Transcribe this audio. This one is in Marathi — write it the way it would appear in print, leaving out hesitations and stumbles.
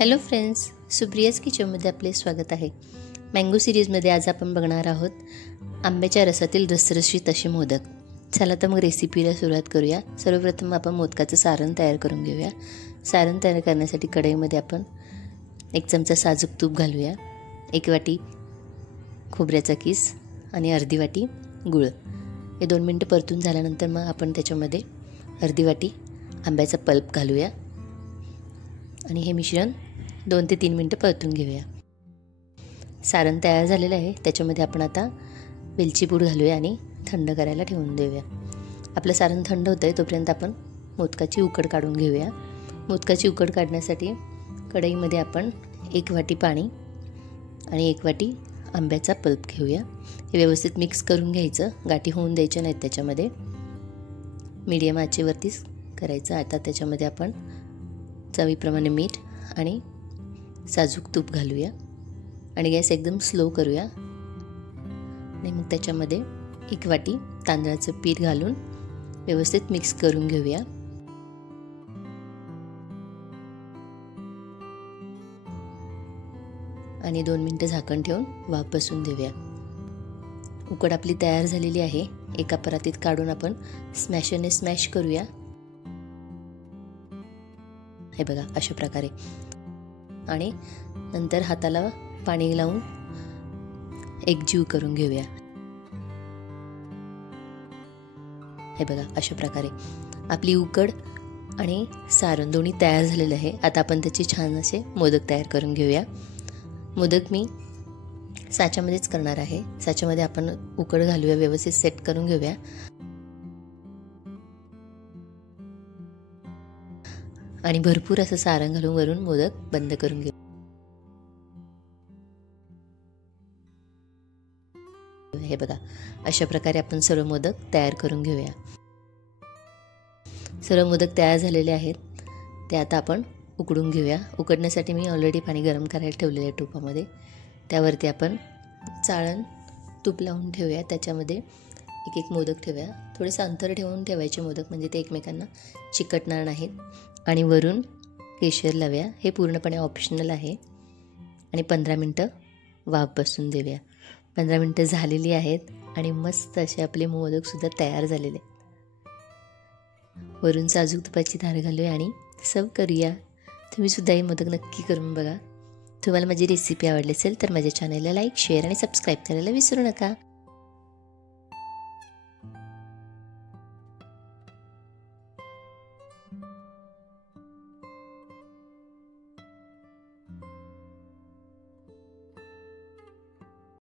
हॅलो फ्रेंड्स, सुप्रियाज किचनमध्ये आपले स्वागत आहे. मँगो सिरीजमध्ये आज आपण बघणार आहोत आंब्याच्या रसातील रसरशीत असे मोदक. चला तर मग रेसिपीला सुरुवात करूया. सर्वप्रथम आपण मोदकाचं सारण तयार करून घेऊया. सारण तयार करण्यासाठी कढईमध्ये आपण 1 चमचा साजूक तूप घालूया, 1 वाटी खोबऱ्याचा किस आणि अर्धी वाटी गूळ. हे 2 मिनटं परतून झाल्यानंतर मग आपण त्याच्यामध्ये अर्धी वाटी आंब्याचा पल्प घालूया आणि हे मिश्रण 2 ते 3 मिनटं परतून घेऊया. सारण तयार झालेलं आहे. त्याच्यामध्ये आपण आता वेलची पूड घालूया आणि थंड करायला ठेवून देऊया. आपलं सारण थंड होतं आहे तोपर्यंत आपण मोदकाची उकड काढून घेऊया. मोदकाची उकड काढण्यासाठी कढईमध्ये आपण 1 वाटी पाणी आणि 1 वाटी आंब्याचा पल्प घेऊया. हे व्यवस्थित मिक्स करून घ्यायचं. गाठी होऊन द्यायच्या नाहीत. त्याच्यामध्ये मीडियम आचेवरतीच करायचं. आता त्याच्यामध्ये आपण चवीप्रमाणे मीठ आणि साजूक तूप घालूया आणि गॅस एकदम स्लो करूया आणि मग त्याच्यामध्ये 1 वाटी तांदळाचं पीठ घालून व्यवस्थित मिक्स करून घेऊया. आणि 2 मिनटं झाकण ठेवून वाफ बसून देऊया. उकड आपली तयार झालेली आहे. एका परातीत काढून आपण स्मॅशरने स्मॅश करूया. हे बघा अशा प्रकारे. आणि नंतर हाताला पाणी लावून एकजीव करून घेऊया. हे बघा अशा प्रकारे आपली उकड आणि सारण दोन्ही तयार झालेलं आहे. आता आपण त्याचे छान असे मोदक तयार करून घेऊया. मोदक मी साच्यामध्येच करणार आहे. साच्यामध्ये आपण उकड घालूया, व्यवस्थित सेट करून घेऊया. आणि भरपूर असं सारण घालून वरून मोदक बंद करून घेऊ. हे बघा अशा प्रकारे आपण सर्व मोदक तयार करून घेऊया. सर्व मोदक तयार झालेले आहेत. ते आता आपण उकडून घेऊया. उकडण्यासाठी मी ऑलरेडी पाणी गरम करायला ठेवलेलं आहे तुपामध्ये. त्यावरती आपण चाळण तूप लावून ठेवूया. त्याच्यामध्ये एक मोदक ठेवूया. थोडेसं अंतर ठेवून ठेवायचे मोदक, म्हणजे ते एकमेकांना चिकटणार नाहीत. आणि वरून केशर लावूया. हे पूर्णपणे ऑप्शनल आहे. आणि 15 मिनटं वाफ बसून देऊया. 15 मिनटं झालेली आहेत आणि मस्त असे आपले मोदकसुद्धा तयार झालेले. वरून साजूक तुपाची धार घालूया आणि सर्व करूया. तुम्हीसुद्धा हे मोदक नक्की करून बघा. तुम्हाला माझी रेसिपी आवडली असेल तर माझ्या चॅनलला लाईक, शेअर आणि सबस्क्राईब करायला विसरू नका.